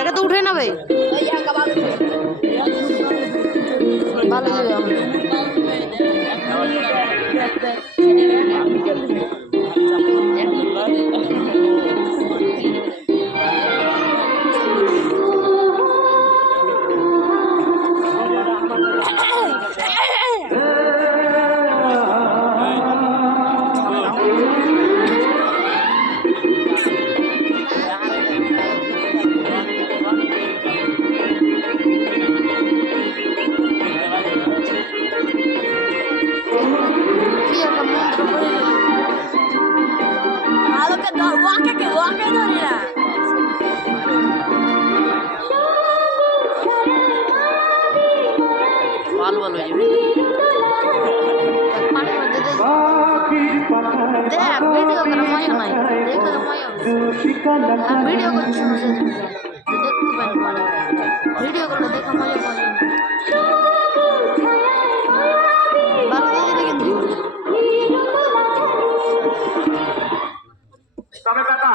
এটা তো উঠে না ভাই ভালো ভালো ভালো দেখ ভিডিও করা মজা নাই দেখে মজা ভিডিও করছি দেখতে পাই ভিডিও করলে দেখে মজা পাই ভালো দিদি কিন্তু তবে দাদা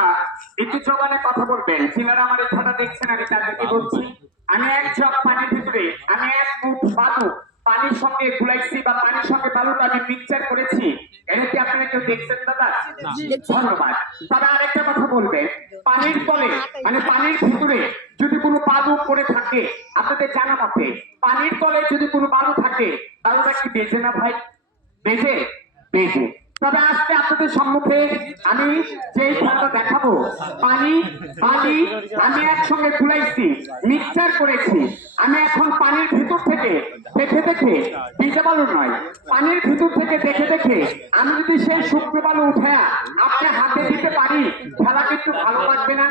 একটু জবানে কথা বলবেন ছেলেরা আমার এই ছটা দেখছেন আমি তাদেরকে বলছি আমি এক ঝক পানির ভিতরে আমি এক মুঠ বালু পানির সঙ্গে গুলাইছি বা পানির সঙ্গে বালুটা আমি মিক্সচার করেছি এটা কি আপনারা কেউ দেখছেন দাদা ধন্যবাদ তবে আরেকটা কথা বলবেন পানির তলে মানে পানির ভিতরে যদি কোনো বালু পড়ে থাকে আপনাদের জানা মতে পানির তলে যদি কোনো বালু থাকে বালুটা কি বেজে না ভাই বেজে বেজে তবে আজকে আপনাদের সম্মুখে আমি যে ফলটা দেখাবো পানি বালি আমি একসঙ্গে গুলাইছি মিক্সচার করেছি আমি এখন পানির ভিতর থেকে দেখে দেখে ভিজে বালু নয় পানির ভিতর থেকে দেখে দেখে আমি যদি সেই শুকনো বালু উঠে আপনি হাতে দিতে পারি খেলা কিন্তু ভালো লাগবে না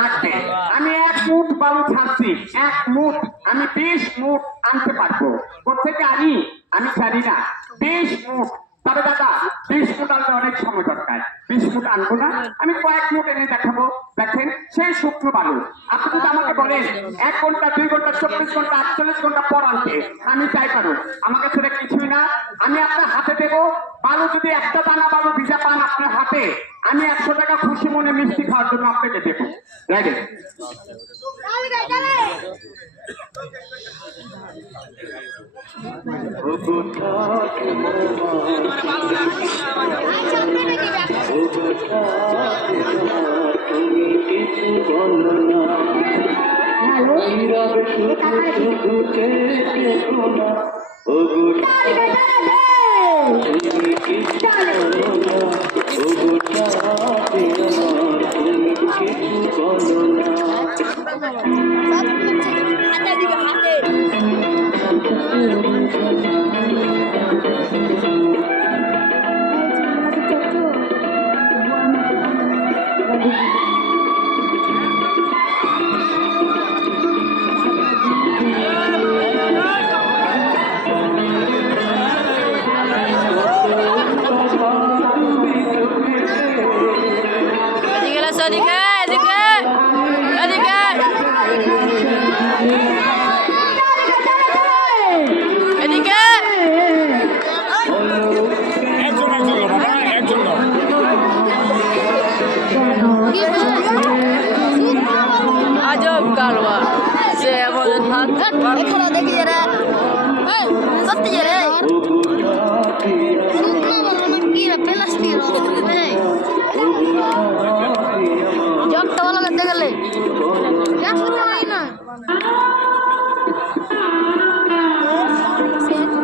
রাখবে আমি এক মুঠ বালু ছাড়ছি এক মুঠ আমি 20 মুঠ আনতে পারবো কোথেকে আনি আমি জানি না 20 মুঠ তবে দাদা 20 ফুট আনতে অনেক সময় দরকার 20 ফুট আনবো না আমি কয়েক ফুট এনে দেখাবো দেখেন সেই শুকনো বালু আপনি যদি আমাকে বলেন 1 ঘন্টা 2 ঘন্টা 24 ঘন্টা 48 ঘন্টা পর আনতে আমি চাই পারো আমাকে ছেড়ে কিছুই না আমি আপনার হাতে দেবো বালু যদি একটা দানা বালু ভিজা পান আপনার হাতে আমি 100 টাকা খুশি মনে মিষ্টি খাওয়ার জন্য আপনাকে দেবো রাইট আজব কারবা সে আমাদের হাত এখানে দেখি রে এই সত্যি রে শুকনো বলো না কি রে প্লাস্টিক রে জবটা ভালো করতে গেলে গ্যাস করতে হয় না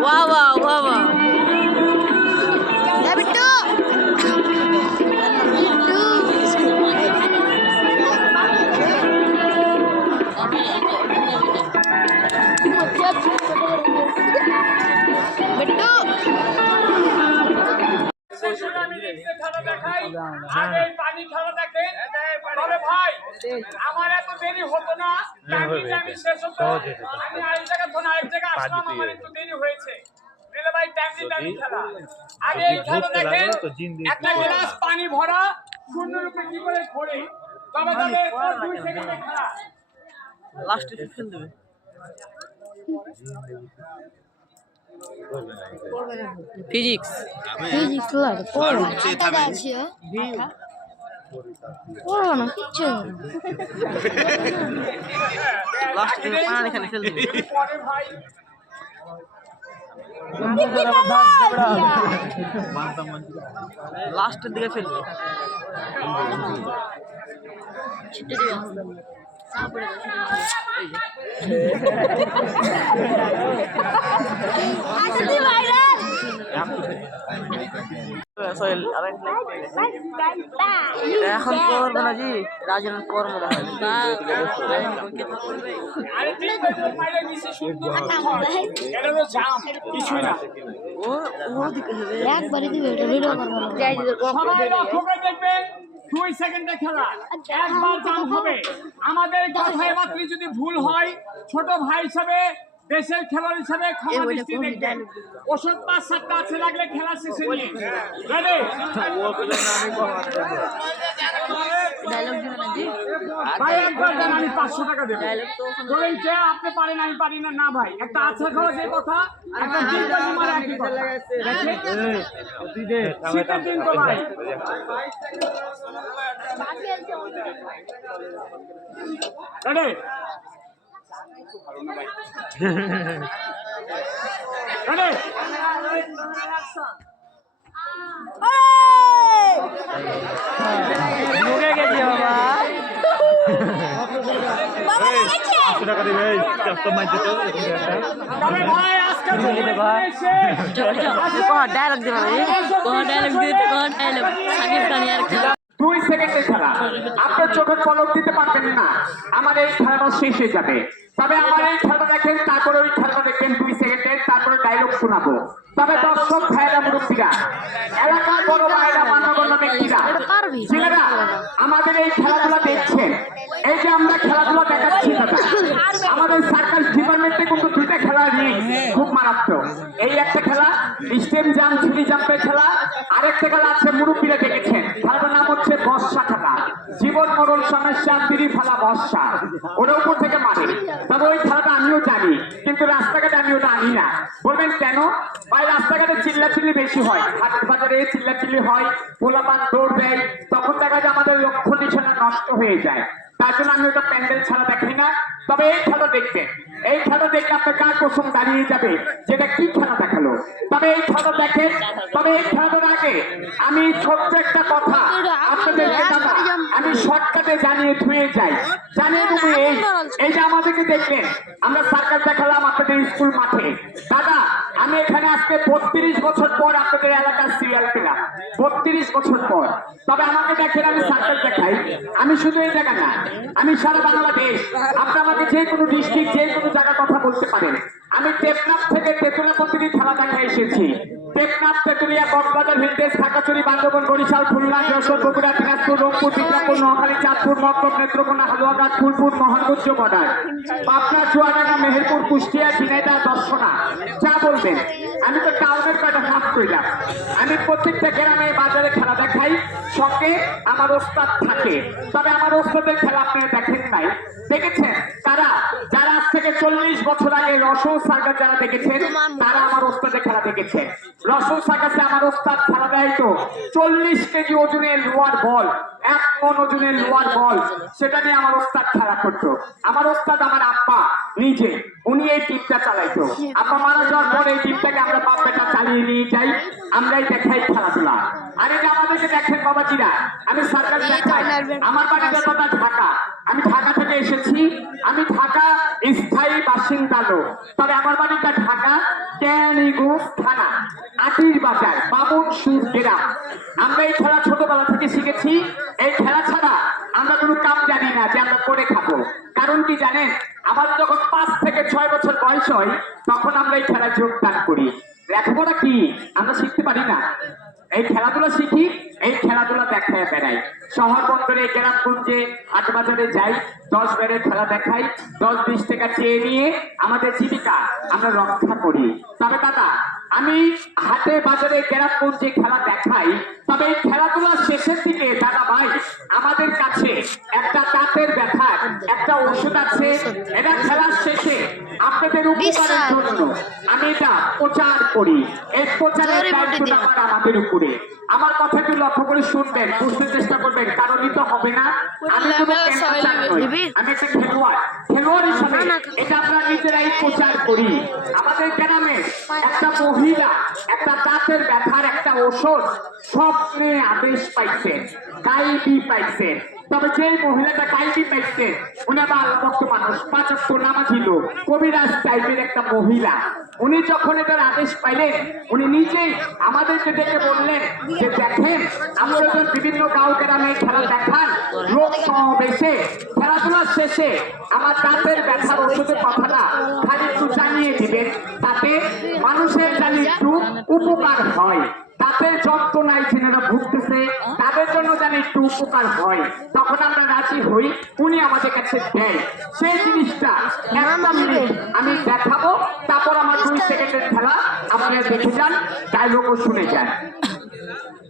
বাহ বাহ বাহ বাহ আমার এত দেরি হতো না আমি শেষ হতো আমি আরেক জায়গা থেকে আরেক জায়গা আসলাম আমার একটু দেরি হয়েছে মেলে ভাই টাইম খেলা আগে এই খেলা দেখেন একটা গ্লাস পানি ভরা শূন্যরূপে কি করে ঘোরে তবে তবে 2 সেকেন্ডে খেলা লাস্টে ফেল দেবে ফিজিক্স ফিজিক্স লা পড় আছে পড়বো না কিচ্ছু লাস্ট দিকে পানি এখানে ফেলতে পরে ভাই লাস্টের দিকে ফেলবে ছুটে দিবে সাপড়ে সোহেল এখন করবো না জি রাজন কর্ম ও দিকে একবারই দিবে এটা ভিডিও করবো সবাই লক্ষ্য করে দেখবেন 2 সেকেন্ডে খেলা একবার জাম হবে আমাদের কথায় মাত্র যদি ভুল হয় ছোট ভাই হিসাবে দেশের খেলোয়াড় হিসাবে ক্ষমা দৃষ্টি দেখবেন ওষুধ 5-7টা আছে লাগলে খেলা শেষে নিয়ে রেডি ডায়লগ দিবে না জি ভাই একবার দেন আমি 500 টাকা দেব বলেন যে আপনি পারেন আমি পারি না না ভাই একটা আছাড় খাওয়া যে কথা একটা জিন্দাজি মারা একই কথা শীতের দিন তো ভাই রেডি রেডি ঢুকে গেছি বাবা তবে ভাই আজকে ডায়লগ দিবে না ডায়লগ দিতে ডায়লগ সাকিব খান আর 2 সেকেন্ডের খেলা আপনার চোখের পলক দিতে পারবেন না আমার এই খেলাটা শেষ হয়ে যাবে তবে আমার এই খেলাটা দেখেন তারপরে ওই খেলাটা দেখবেন 2 সেকেন্ডের তারপরে ডায়লগ শোনাবো তবে দর্শক ভাইরা মুরব্বীরা এলাকার বড় ভাইরা মান্যগণ্য ব্যক্তিরা ছেলেরা আমাদের এই খেলাধুলা দেখছেন এই যে আমরা খেলাধুলা দেখাচ্ছি দাদা আমাদের সার্কাস ডিপার্টমেন্টে কিন্তু 2টা খেলা নেই খুব মারাত্মক এই একটা খেলা স্টেম জাম্প ঝুলি জাম্পের খেলা আরেকটা খেলা আছে মুরব্বীরা দেখেছেন খেলাটার নাম হচ্ছে বর্ষা খেলা জীবন মরণ সমস্যা তিরি ফেলা বর্ষা ওটা উপর থেকে মারে তবে ওই খেলাটা আমিও জানি কিন্তু রাস্তাঘাটে আমি ওটা আনি না বলবেন কেন ভাই রাস্তাঘাটে চিল্লাচিল্লি বেশি হয় হাটের বাজারে চিল্লাচিল্লি হয় পোলাপান দৌড় দেয় তখন দেখা যায় আমাদের লক্ষ্য নিশানা নষ্ট হয়ে যায় তার জন্য আমি ওটা প্যান্ডেল ছাড়া দেখি না তবে এই খেলা দেখবেন এই খেলা দেখলে আপনার কার প্রথম দাঁড়িয়ে যাবে যেটা কি খেলা দেখালো তবে এই খেলা দেখেন তবে এই খেলাটার আগে আমি ছোট্ট একটা কথা আপনাদেরকে দাদা আমি শর্টকাটে জানিয়ে ধুয়ে যাই জানিয়ে দেবো এই যে আমাদেরকে দেখবেন আমরা সার্কাস দেখালাম আপনাদের স্কুল মাঠে দাদা আমি এখানে আজকে 32 বছর পর আপনাদের এলাকার সিরিয়াল পেলাম 32 বছর পর তবে আমাকে দেখেন আমি সার্কাস দেখাই আমি শুধু এই জায়গা না আমি সারা বাংলাদেশ আপনি আমাকে যে কোনো ডিস্ট্রিক্ট যে কোনো জায়গার কথা বলতে পারেন আমি টেকনাফ থেকে তেতুলিয়া প্রতিটি খেলা দেখা এসেছি টেকনাফ তেতুলিয়া কক্সবাজার ভিলটেজ খাগড়াছড়ি বান্দরবান বরিশাল খুলনা যশোর বগুড়া দিনাজপুর রংপুর বিক্রমপুর নোয়াখালী চাঁদপুর মতলব নেত্রকোনা হালুয়াঘাট ফুলপুর মোহনগঞ্জ বর্ডার পাবনা চুয়াডাঙ্গা মেহেরপুর কুষ্টিয়া ঝিনাইদহ দর্শনা যা বলবেন আমি তো টাউনের কয়টা নাম কইলাম আমি প্রত্যেকটা গ্রামে বাজারে খেলা দেখাই সঙ্গে আমার ওস্তাদ থাকে তবে আমার ওস্তাদের খেলা আপনারা দেখেন নাই দেখেছেন তারা যারা আজ থেকে 40 বছর আগে রসৌ সার্কাস যারা দেখেছেন তারা আমার ওস্তাদের খেলা দেখেছেন রসৌ সার্কাসে আমার ওস্তাদ খেলা দেয় তো 40 কেজি ওজনের লোয়ার বল 1 মণ ওজনের লোয়ার বল সেটা নিয়ে আমার ওস্তাদ খেলা করতো আমার ওস্তাদ আমার আব্বা নিজে উনি এই টিমটা চালাইতো আব্বা মারা যাওয়ার পর এই টিমটাকে আমরা বাপ বেটা চালিয়ে নিয়ে যাই আমরাই দেখাই খেলাধুলা আর এই যে আমাদেরকে দেখেন বাবাজিরা আমি সার্কাস দেখাই আমার বাড়িটা দাদা ঢাকা আমি ঢাকা থেকে এসেছি আমি ঢাকা স্থায়ী বাসিন্দা লোক তবে আমার বাড়িটা ঢাকা ক্যানিগঞ্জ থানা আটির বাজার বামনসুর গ্রাম আমরা এই খেলা ছোটবেলা থেকে শিখেছি এই খেলা ছাড়া আমরা কোনো কাম জানি না যে আমরা করে খাবো কারণ কি জানেন আমার যখন 5 থেকে 6 বছর বয়স হয় তখন আমরা এই খেলায় যোগদান করি লেখাপড়া কি আমরা শিখতে পারি না এই খেলাধুলা শিখি এই খেলাধুলা দেখায় বেড়াই শহর বন্দরে গ্রামগঞ্জে হাট বাজারে যাই 10 বেড়ে খেলা দেখাই 10-20 টাকা চেয়ে নিয়ে আমাদের জীবিকা আমরা রক্ষা করি তবে দাদা আমি হাটে বাজারে গ্রামগঞ্জে খেলা দেখাই তবে এই খেলাধুলা শেষের দিকে দাদা ভাই আমাদের কাছে একটা দাঁতের ব্যথা একটা ওষুধ আছে, এটা খেলার শেষে আপনাদের উপকারের জন্য আমি এটা প্রচার করি। এই প্রচারের দায়িত্বটা আমাদের উপরে। আমার কথাটি লক্ষ্য করে শুনবেন, বুঝতে চেষ্টা করবেন, কারণ তো হবে না আমি কোনো ক্যান্সার নই, আমি একটা খেলোয়াড় হিসাবে এটা আমরা নিজেরাই প্রচার করি। আমাদের গ্রামে একটা মহিলা একটা দাঁতের ব্যথার একটা ওষুধ স্বপ্নে আদেশ পাইছেন, গাইবি পাইছেন। তবে যে মহিলাটা গাইবি পাইছেন উনি আবার আল্লাহ ভক্ত মানুষ, 5 ওয়াক্ত নামাজি লোক, কবিরাজ টাইপের একটা মহিলা। উনি যখন এটার আদেশ পাইলেন উনি নিজেই আমাদেরকে ডেকে বললেন যে দেখেন আমরা যখন বিভিন্ন গাঁও গ্রামে খেলা দেখান, লোক সমাবেশে খেলাধুলার শেষে আমার দাঁতের ব্যথার ওষুধের কথাটা খালি একটু জানিয়ে দিবেন, তাতে মানুষের জানি একটু উপকার হয়। দাঁতের যন্ত্রণায় যেনারা ভুগতেছে তাদের জন্য যেন একটু উপকার হয়। তখন আমরা রাজি হই, উনি আমাদের কাছে দেয় সেই জিনিসটা। 1 মিনিট আমি দেখাবো, তারপর আমার 2 সেকেন্ডের খেলা আপনারা দেখে যান, ডায়লগও শুনে যান।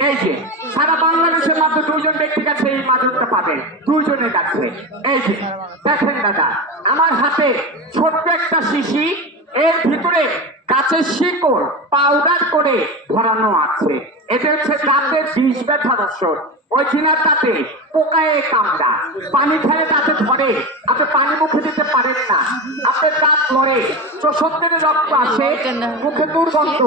এই যে সারা বাংলাদেশের মাত্র 2 জন ব্যক্তির কাছে এই মাদকটা পাবেন, 2 জনের কাছে। এই যে দেখেন দাদা, আমার হাতে ছোট্ট একটা শিশি, এর ভিতরে কাঁচের শিকড় পাউডার করে ভরানো আছে। এটা হচ্ছে দাঁতের বিষ ব্যথার ওষুধ। ওই চিনার দাঁতে পোকায় কামড়া, পানি খেলে দাঁতে ধরে, আপনি পানি মুখে দিতে পারেন না, আপনার দাঁত লড়ে, চোষত্বের রক্ত আসে, মুখে দুর্গন্ধ,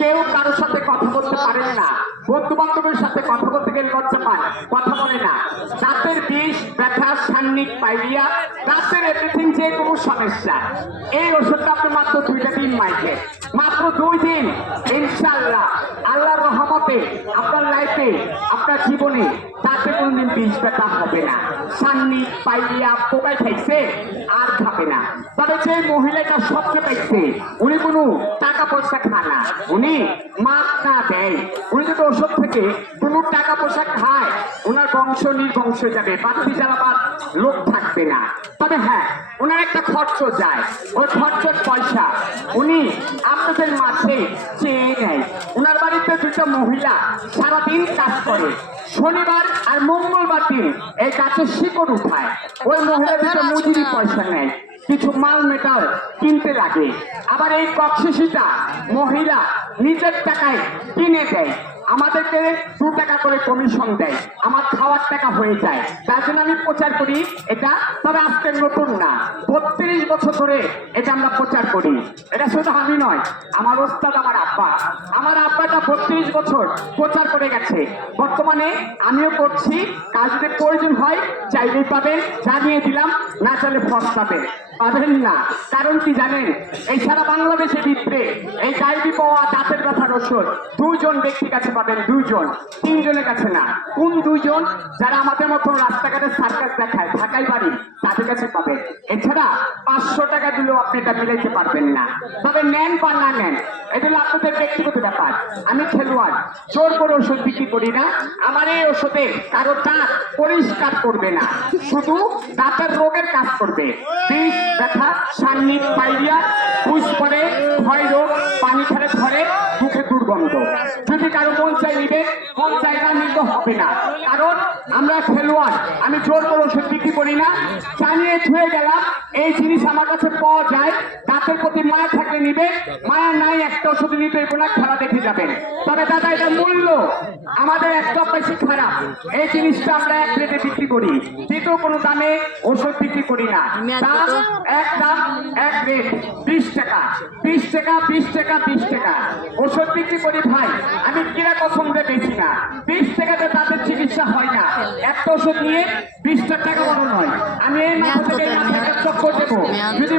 কেউ কারোর সাথে কথা বলতে পারেন না, বন্ধু বান্ধবের সাথে কথা বলতে গেলে লজ্জা পান, কথা বলে না, দাঁতের বিষ ব্যথা, সান্নিক পাইরিয়া, দাঁতের এভরিথিং, যে কোনো সমস্যা এই ওষুধটা আপনি মাত্র 2টা দিন মাইকে, মাত্র 2 দিন, ইনশাআল্লাহ আল্লাহর রহমতে আপনার লাইফে আপনার জীবনে তাতে কোনদিন বিষ ব্যথা হবে না, সান্নিক পাইরিয়া পোকায় খাইছে আর খাবে না। তবে যে মহিলাটা স্বপ্নে পাইছে উনি কোনো টাকা পয়সা খায় না, উনি মাপ না দেয়, উনি যদি ওষুধ থেকে কোনো টাকা পয়সা খায় ওনার বংশ নির্বংশ যাবে, বাতি জ্বালাবার লোক থাকবে না। তবে হ্যাঁ, ওনার একটা খরচ যায়, ওই খরচের পয়সা উনি আপনাদের মাঝে চেয়ে নেয়। ওনার বাড়িতে 2টা মহিলা সারাদিন কাজ করে, শনিবার আর মঙ্গলবার দিন এই গাছের শিকড় উঠায়, ওই মহিলা 2টা মজুরি পয়সা নেয়, কিছু মাল মেটাল কিনতে লাগে। আবার এই কক্সিসিটা মহিলা নিজের টাকায় কিনে দেয়, আমাদেরকে 2 টাকা করে কমিশন দেয়, আমার খাওয়ার টাকা হয়ে যায়। তার জন্য আমি প্রচার করি এটা। তবে আজকে নতুন না, 32 বছর ধরে এটা আমরা প্রচার করি। এটা শুধু আমি নয়, আমার ওস্তাদ আমার আব্বাটা 32 বছর প্রচার করে গেছে। বর্তমানে আমিও করছি, কাজ যদি প্রয়োজন হয় চাইলেই পাবেন, জানিয়ে দিলাম, না চাইলে ফস পাবেন না। কারণ কি জানেন, এই সারা বাংলাদেশের ভিতরে এই গাইবি পাওয়া দাঁতের ব্যথার ওষুধ 2 জন ব্যক্তির কাছে পাবেন, 2 জন, 3 জনের কাছে না। কোন 2 জন? যারা আমাদের মতো রাস্তাঘাটে সার্কাস দেখায়, ঢাকায় বাড়ি, তাদের কাছে পাবেন। এছাড়া 500 টাকা দিলেও আপনি এটা মিলাইতে পারবেন না। তবে নেন বা না নেন এটা হলো আপনাদের ব্যক্তিগত ব্যাপার। আমি খেলোয়াড়, জোর করে ওষুধ বিক্রি করি না। আমার এই ওষুধে কারো দাঁত পরিষ্কার করবে না, শুধু দাঁতের রোগের কাজ করবে। বিষ ব্যথা, সান্নিক পাইরিয়া, বুঝ পড়ে, ক্ষয় রোগ, পানি খেলে ধরে, মুখে দুর্গন্ধ। যদি কারো মন চাই নিবে, মন চাই না নিতে হবে না। কারণ আমরা খেলোয়াড়, আমি জোর করে ওষুধ বিক্রি করি না। জানিয়ে ছুঁয়ে গেলাম এই জিনিস আমার কাছে পাওয়া যায়, দাঁতের প্রতি মায়া থাকলে নিবে, মায়া নাই একটা ওষুধ নিতে না, খেলা দেখে যাবেন। তবে দাদা এটা মূল্য আমাদের একটা বেশি খারাপ, এই জিনিসটা আমরা 1 রেটে বিক্রি করি, দ্বিতীয় কোনো দামে ওষুধ বিক্রি করি না। দাম 1 রেট, 20 টাকা 20 টাকা 20 টাকা 20 টাকা ওষুধ বিক্রি করি ভাই। আমি কিনা কসম রে বেশি না, 20 টাকাতে তাদের চিকিৎসা হয় না। একটা ওষুধ নিয়ে 20 টাকা বড় নয়, আমি এই মাথা থেকে চক্কর দেবো যদি